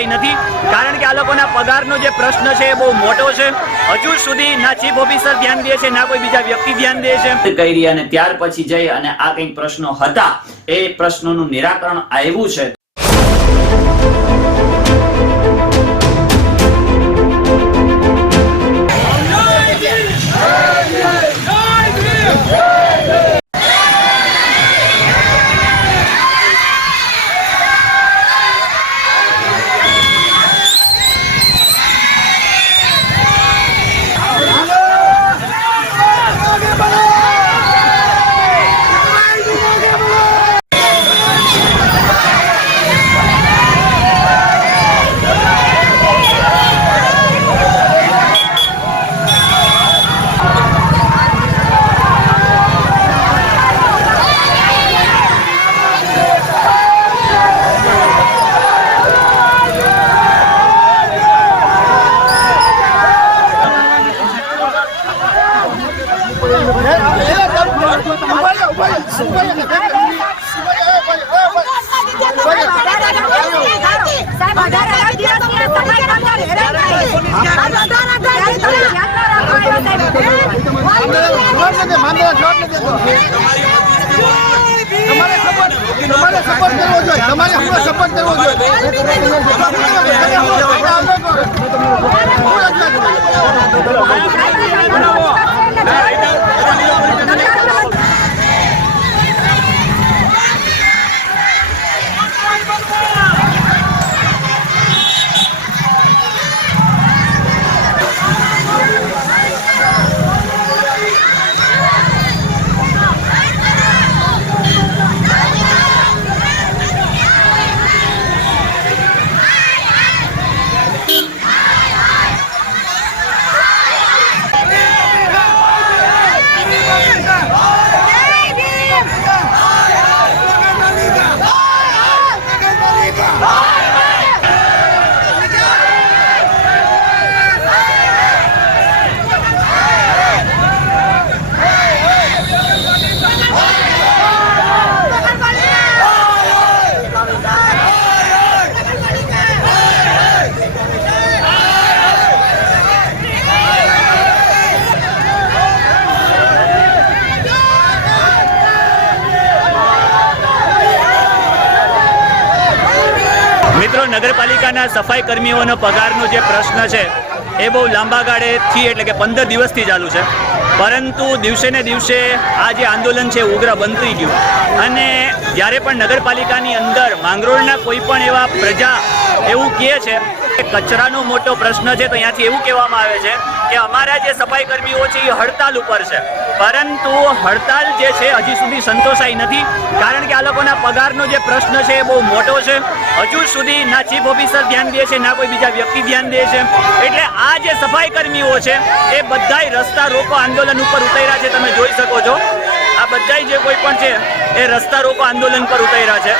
સંતોષાઈ નથી, કારણ કે આ લોકોના પગારનો જે પ્રશ્ન છે એ બહુ મોટો છે। હજુ સુધી ના ચીફ ઓફિસર ધ્યાન દે છે, ના કોઈ બીજા વ્યક્તિ ધ્યાન દે છે કરી અને ત્યાર પછી જઈ અને આ કંઈક પ્રશ્નો હતા એ પ્રશ્નોનું નિરાકરણ આવ્યું છે। મિત્રો, નગરપાલિકાના સફાઈ કર્મીઓનો પગારનો જે પ્રશ્ન છે એ બહુ લાંબા ગાળેથી એટલે કે 15 દિવસથી ચાલુ છે, પરંતુ દિવસે ને દિવસે આ જે આંદોલન છે ઉગ્ર બનતું ગયું। અને જ્યારે પણ નગરપાલિકાની અંદર માંગરોળના કોઈ પણ એવા પ્રજા એવું કહે છે કે કચરાનો મોટો પ્રશ્ન છે, તો અહીંયાથી એવું કહેવામાં આવે છે કે અમારા જે સફાઈ કર્મીઓ છે એ હડતાલ ઉપર છે, પરંતુ હડતાલ જે છે હજી સુધી સંતોષાઈ નથી, કારણ કે આ લોકોના પગારનો જે પ્રશ્ન છે એ બહુ મોટો છે। હજુ સુધી ના ચીફ ઓફિસર ધ્યાન દે છે, ના કોઈ બીજા વ્યક્તિ ધ્યાન દે છે, એટલે આ જે સફાઈ કર્મીઓ છે એ બધાય રસ્તા રોકો આંદોલન ઉપર ઉતર્યા છે। તમે જોઈ શકો છો આ બધાય જે કોઈ પણ છે એ રસ્તા રોકો આંદોલન પર ઉતર્યા છે।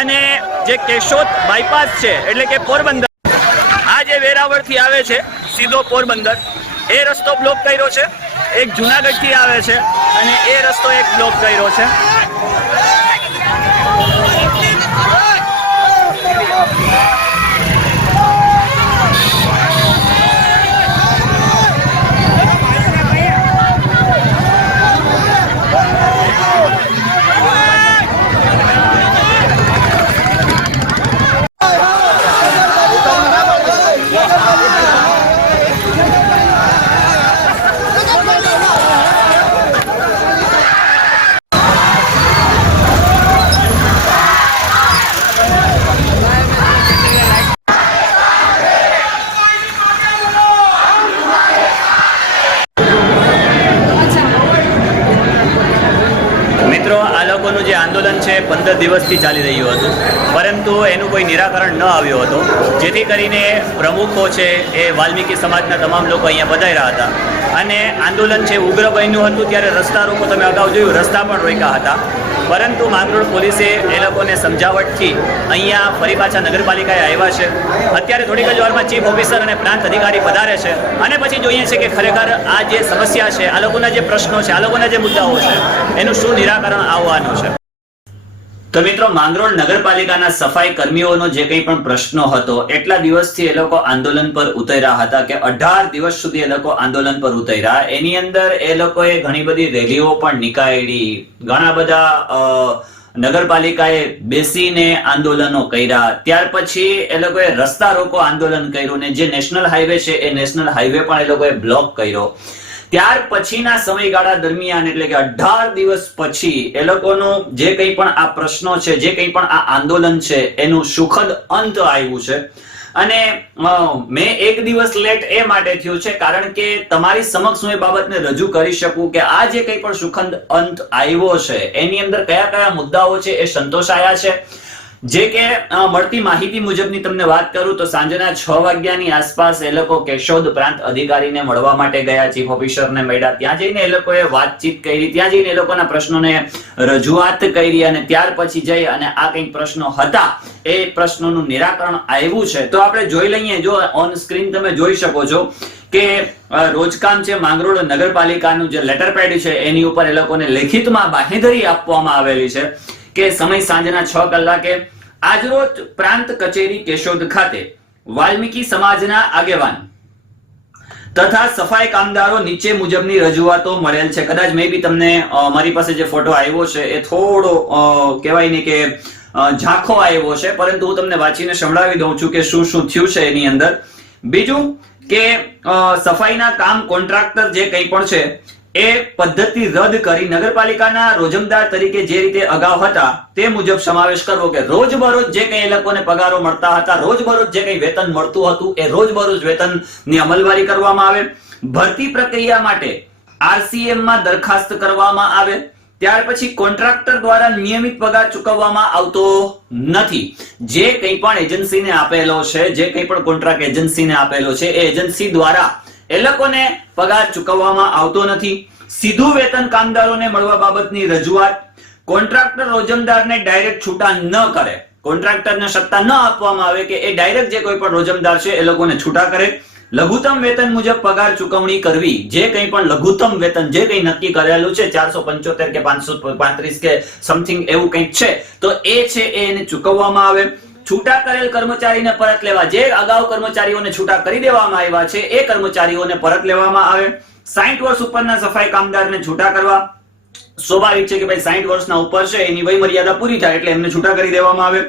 અને જે કેશોદ બાયપાસ છે એટલે કે પોરબંદર, આ જે વેરાવળથી આવે છે સીધો પોરબંદર, એ રસ્તો બ્લોક કર્યો છે। એક જુનાગઢથી આવે છે અને એ રસ્તો એક બ્લોક કર્યો છે। મિત્રો, આ લોકોનું જે આંદોલન છે 15 દિવસથી ચાલી રહ્યું હતું, પરંતુ એનું કોઈ નિરાકરણ ન આવ્યો હતો, જેથી કરીને પ્રમુખો છે એ વાલ્મીકી સમાજના તમામ લોકો અહીંયા પધાર્યા હતા અને આંદોલન છે ઉગ્ર બન્યું હતું। ત્યારે રસ્તા રોકો તમે અગાઉ જોયું, રસ્તા પણ રોક્યા હતા, પરંતુ માંગરોળ પોલીસે એ લોકોને સમજાવટથી અહીંયા ફરી પાછા નગરપાલિકાએ આવ્યા છે। અત્યારે થોડીક જ વારમાં ચીફ ઓફિસર અને પ્રાંત અધિકારી પધારે છે અને પછી જોઈએ છે કે ખરેખર આ જે સમસ્યા છે, આ લોકોના જે પ્રશ્નો છે, આ લોકોના જે મુદ્દાઓ છે, એનું શું નિરાકરણ આવવાનું છે। તો મિત્રો, માંગરોળ નગરપાલિકાના સફાઈ કર્મીઓનો જે કંઈ પણ પ્રશ્નો હતો, એટલા દિવસથી એ લોકો આંદોલન પર ઉતર્યા હતા કે 18 દિવસ સુધી એ લોકો આંદોલન પર ઉતર્યા. એની અંદર એ લોકોએ ઘણી બધી રેલીઓ પણ નીકાળી, ઘણા બધા નગરપાલિકાએ બેસીને આંદોલનો કર્યા. ત્યાર પછી એ લોકોએ રસ્તા રોકો આંદોલન કર્યું ને જે નેશનલ હાઈવે છે એ નેશનલ હાઈવે પણ એ લોકોએ બ્લોક કર્યો. ત્યાર પછીના સમયગાળા દરમિયાન એટલે કે 18 દિવસ પછી એ લોકોનો જે કંઈ પણ આ પ્રશ્નો છે, જે કંઈ પણ આ આંદોલન છે, એનું સુખદ અંત આવ્યું છે. અને મેં એક દિવસ લેટ એ માટે થયું છે કારણ કે તમારી સમક્ષ હું એ બાબતને રજૂ કરી શકું કે આ જે કંઈ પણ સુખદ અંત આવ્યો છે એની અંદર કયા કયા મુદ્દાઓ છે એ સંતોષાયા છે. જે કે મળતી માહિતી મુજબની તમને વાત કરું તો સાંજના 6 વાગ્યાની આસપાસ એ લોકો કેશોદ પ્રાંત અધિકારીને મળવા માટે ગયા, ચીફ ઓફિસરને મળ્યા. ત્યાં જઈને એ લોકોએ વાતચીત કરી, ત્યાં જઈને એ લોકોના પ્રશ્નોને રજૂઆત કરી અને ત્યાર પછી જઈ અને આ કંઈક પ્રશ્નો હતા એ પ્રશ્નોનું નિરાકરણ આવ્યું છે. તો આપણે જોઈ લઈએ. જો ઓન સ્ક્રીન તમે જોઈ શકો છો કે રોજકામ છે માંગરોળ નગરપાલિકાનું જે લેટર પેડ છે એની ઉપર એ લોકોને લેખિતમાં બાંહેધરી આપવામાં આવેલી છે કે સમય સાંજના 6 કલાકે આજરોજ પ્રાંત કચેરી કેશોદ ખાતે વાલ્મીકી સમાજના આગેવાન તથા સફાઈ કામદારો નીચે મુજબની રજૂઆતો મળેલ છે. કદાચ મે બી તમને મારી પાસે જે ફોટો આવ્યો છે એ થોડો કહેવાય ને કે ઝાંખો આવ્યો છે, પરંતુ હું તમને વાંચીને સંભળાવી દઉં છું કે શું શું થયું છે એની અંદર. બીજું કે સફાઈના કામ કોન્ટ્રાક્ટર જે કંઈ પણ છે એ પદ્ધતિ રદ કરી નગરપાલિકાના રોજમદાર તરીકે જે રીતે અગાઉ હતા તે મુજબ સમાવેશ કરવો કે રોજબરોજ જે કંઈ એ લોકોને પગારો મળતા હતા, રોજબરોજ જે કંઈ વેતન મળતું હતું એ રોજબરોજ વેતનની અમલવારી કરવામાં આવે. ભરતી પ્રક્રિયા માટે RCM માં દરખાસ્ત કરવામાં આવે. ત્યાર પછી કોન્ટ્રાક્ટર દ્વારા નિયમિત પગાર ચૂકવવામાં આવતો નથી. જે કંઈ પણ એજન્સીને આપેલો છે, જે કંઈ પણ કોન્ટ્રાક્ટ એજન્સીને આપેલો છે એ એજન્સી દ્વારા એ લોકોને પગાર ચૂકવવામાં આવતો નથી. સીધું વેતન કામદારોને મળવા બાબતની રજૂઆત. કોન્ટ્રાક્ટર રોજમદારને ડાયરેક્ટ છૂટા ન કરે, કોન્ટ્રાક્ટરને સત્તા ન આપવામાં આવે કે એ ડાયરેક્ટ જે કોઈ પણ રોજમદાર છે એ લોકોને છૂટા કરે. લઘુત્તમ વેતન મુજબ પગાર ચૂકવણી કરવી. જે કંઈ પણ લઘુત્તમ વેતન જે કંઈ નક્કી કરેલું છે 475 કે 535 કે સમથિંગ એવું કંઈક છે તો એ છે એને ચૂકવવામાં આવે. છૂટા કરેલ કર્મચારીને પરત લેવા. જે અગાઉ કર્મચારીઓને છૂટા કરી દેવામાં આવ્યા છે એ કર્મચારીઓને પરત લેવામાં આવે. 60 વર્ષ ઉપરના સફાઈ કામદારને છૂટા કરવા. સ્વાભાવિક છે કે ભાઈ 60 વર્ષના ઉપર છે એની વય મર્યાદા પૂરી થાય એટલે એમને છૂટા કરી દેવામાં આવે.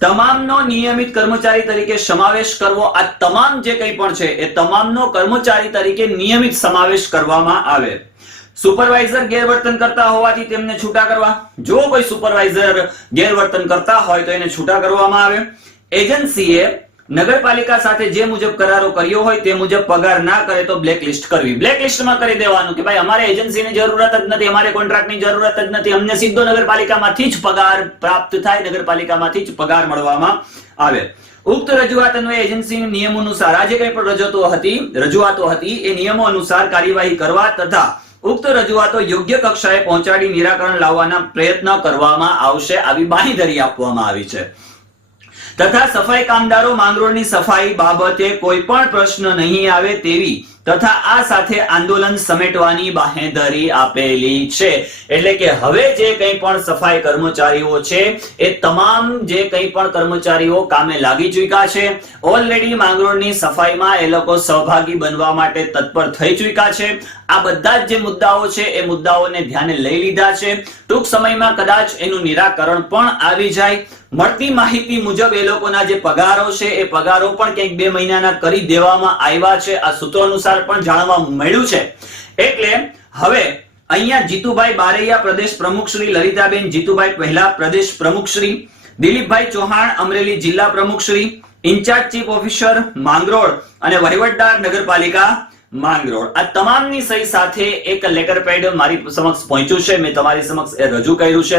તમામનો નિયમિત કર્મચારી તરીકે સમાવેશ કરવો. આ તમામ જે કંઈ પણ છે એ તમામનો કર્મચારી તરીકે નિયમિત સમાવેશ કરવામાં આવે. સુપરવાઇઝર ગેરવર્તન કરતા હોવાથી તેમને છૂટા કરવા. જો કોઈ સુપરવાઇઝર ગેરવર્તન કરતા હોય તો એને છૂટા કરવામાં આવે. એજન્સીએ નગરપાલિકા સાથે જે મુજબ કરારો કર્યો હોય તે મુજબ પગાર ના કરે તો બ્લેકલિસ્ટ કરવી. બ્લેકલિસ્ટમાં કરી દેવાનું કે ભાઈ અમારે એજન્સીની જરૂરત જ નથી, અમારે કોન્ટ્રાક્ટની જરૂરત જ નથી, અમને સીધો નગરપાલિકામાંથી જ પગાર પ્રાપ્ત થાય, નગરપાલિકામાંથી જ પગાર મળવામાં આવે. ઉક્ત રજૂઆત અન્વયે એજન્સીના નિયમો અનુસાર આ જે કંઈ પણ રજૂઆતો હતી એ નિયમો અનુસાર કાર્યવાહી કરવા તથા ઉક્ત રજૂઆતો યોગ્ય કક્ષાએ પહોંચાડી નિરાકરણ લાવવાના પ્રયત્ન કરવામાં આવશે. આવી બાંહેધરી આપવામાં આવી છે. તથા સફાઈ કામદારો માંગરોળની સફાઈ બાબતે કોઈ પણ પ્રશ્ન નહીં આવે તેવી તથા આ સાથે આંદોલન સમેટવાની બાંહેધરી આપેલી છે. એટલે કે હવે જે કંઈ પણ સફાઈ કર્મચારીઓ છે એ તમામ જે કંઈ પણ કર્મચારીઓ કામે લાગી ચૂક્યા છે. ઓલરેડી માંગરોળની સફાઈમાં એ લોકો સહભાગી બનવા માટે તત્પર થઈ ચૂક્યા છે. આ બધા જ જે મુદ્દાઓ છે એ મુદ્દાઓને ધ્યાને લઈ લીધા છે. ટૂંક સમયમાં કદાચ એનું નિરાકરણ પણ આવી જાય. મળતી માહિતી મુજબ એ લોકોના જે પગારો છે એ પગારો પણ ક્યાંક 2 મહિનાના કરી દેવામાં આવ્યા છે. આ સૂત્રો અનુસાર પણ જાણવા મળ્યું છે. એટલે હવે અહીંયા જીતુભાઈ બારૈયા પ્રદેશ પ્રમુખ શ્રી, લલિતાબેન જીતુભાઈ પહેલા પ્રદેશ પ્રમુખ શ્રી, દિલીપભાઈ ચૌહાણ અમરેલી જિલ્લા પ્રમુખ Shri, incharge chief officer Mangrol અને વહીવટદાર નગરપાલિકા માંગરોળ, આ તમામની સહી સાથે એક લેટર પેડ મારી સમક્ષ પહોંચ્યું છે. મેં તમારી સમક્ષ એ રજૂ કર્યું છે.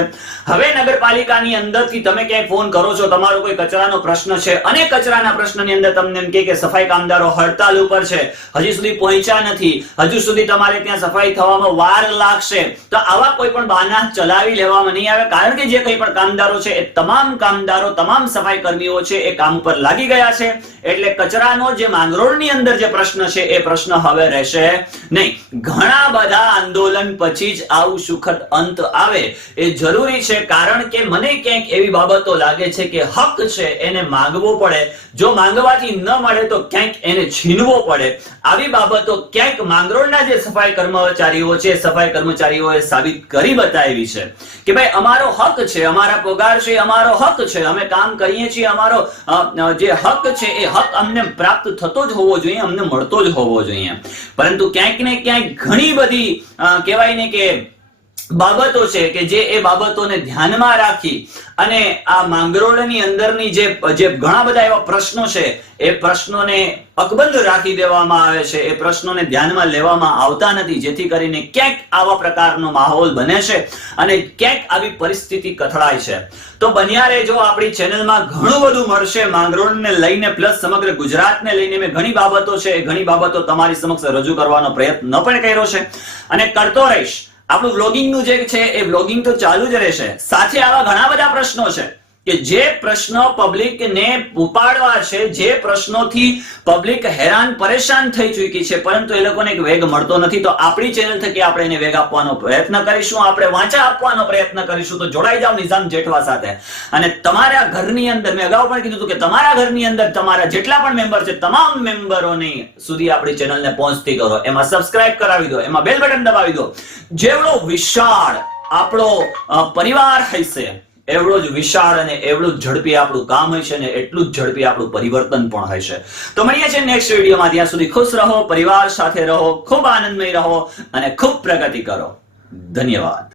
હવે નગરપાલિકાની અંદરથી તમે ક્યાંય ફોન કરો છો, તમારો કોઈ કચરાનો પ્રશ્ન છે અને કચરાના પ્રશ્નની અંદર તમને એમ કે સફાઈ કામદારો હડતાલ ઉપર છે, હજી સુધી પહોંચ્યા નથી, હજુ સુધી તમારે ત્યાં સફાઈ થવામાં વાર લાગશે, તો આવા કોઈ પણ બહાના ચલાવી લેવામાં નહીં આવે. કારણ કે જે કંઈ પણ કામદારો છે એ તમામ કામદારો, તમામ સફાઈ કર્મીઓ છે એ કામ ઉપર લાગી ગયા છે. એટલે કચરાનો જે માંગરોળની અંદર જે પ્રશ્ન છે એ પ્રશ્ન હવે રહેશે નહીં. ઘણા બધા આંદોલન પછી જ આવું સુખદ અંત આવે એ જરૂરી છે, કારણ કે મને ક્યાંક એવી બાબતો લાગે છે કે હક છે એને માંગવો પડે, જો માંગવાથી ન મળે તો ક્યાંક એને છીનવો પડે. આવી બાબતો ક્યાંક માંગરોળના જે સફાઈ કર્મચારીઓ છે, સફાઈ કર્મચારીઓએ સાબિત કરી બતાવી છે કે ભાઈ અમારો હક છે, અમારા પગાર છે, અમારો હક છે, અમે કામ કરીએ છીએ, અમારો જે હક છે એ હક અમને પ્રાપ્ત થતો જ હોવો જોઈએ, અમને મળતો જ હોવો જોઈએ. પરંતુ ક્યાંક ને ક્યાંક ઘણી બધી કહેવાય ને કે બાબતો છે કે જે એ બાબતોને ધ્યાનમાં રાખી અને આ માંગરોળની અંદરની જે ઘણા બધા એવા પ્રશ્નો છે એ પ્રશ્નોને અકબંધ રાખી દેવામાં આવે છે, એ પ્રશ્નોને ધ્યાનમાં લેવામાં આવતા નથી, જેથી કરીને ક્યાંક આવા પ્રકારનો માહોલ બને છે અને ક્યાંક આવી પરિસ્થિતિ કથળાય છે. તો બન્યા રહેજો, આપણી ચેનલમાં ઘણું બધું મળશે માંગરોળને લઈને, પ્લસ સમગ્ર ગુજરાતને લઈને મેં ઘણી બાબતો છે, ઘણી બાબતો તમારી સમક્ષ રજૂ કરવાનો પ્રયત્ન પણ કર્યો છે અને કરતો રહીશ. આપણું વ્લોગિંગ નું જે છે એ વ્લોગિંગ તો ચાલુ જ રહેશે. સાથે આવા ઘણા બધા પ્રશ્નો છે કે જે પ્રશ્નો પબ્લિકને ઉપાડવા છે, જે પ્રશ્નોથી પબ્લિક હેરાન પરેશાન થઈ ચૂકી છે, પરંતુ એ લોકોને એક વેગ મળતો નથી. તો આપણી ચેનલ થકી આપણે એને વેગ આપવાનો પ્રયત્ન કરીશું, આપણે વાંચા આપવાનો પ્રયત્ન કરીશું. તો જોડાઈ જાઓ નિઝામ જેઠવા સાથે. અને તમારા ઘરની અંદર, મેં અગાઉ પણ કીધું હતું કે તમારા ઘરની અંદર તમારા જેટલા પણ મેમ્બર છે તમામ મેમ્બરોની સુધી આપણી ચેનલને પહોંચતી કરો, એમાં સબસ્ક્રાઇબ કરાવી દો, એમાં બેલ બટન દબાવી દો. જેવડો વિશાળ આપણો પરિવાર હશે એવડો જ વિશાળ અને એવડું જ ઝડપી આપણું કામ હશે અને એટલું જ ઝડપી આપણું પરિવર્તન પણ હશે. તો મળીએ છીએ નેક્સ્ટ વિડીયોમાં. ત્યાં સુધી ખુશ રહો, પરિવાર સાથે રહો, ખૂબ આનંદમય રહો અને ખૂબ પ્રગતિ કરો. ધન્યવાદ.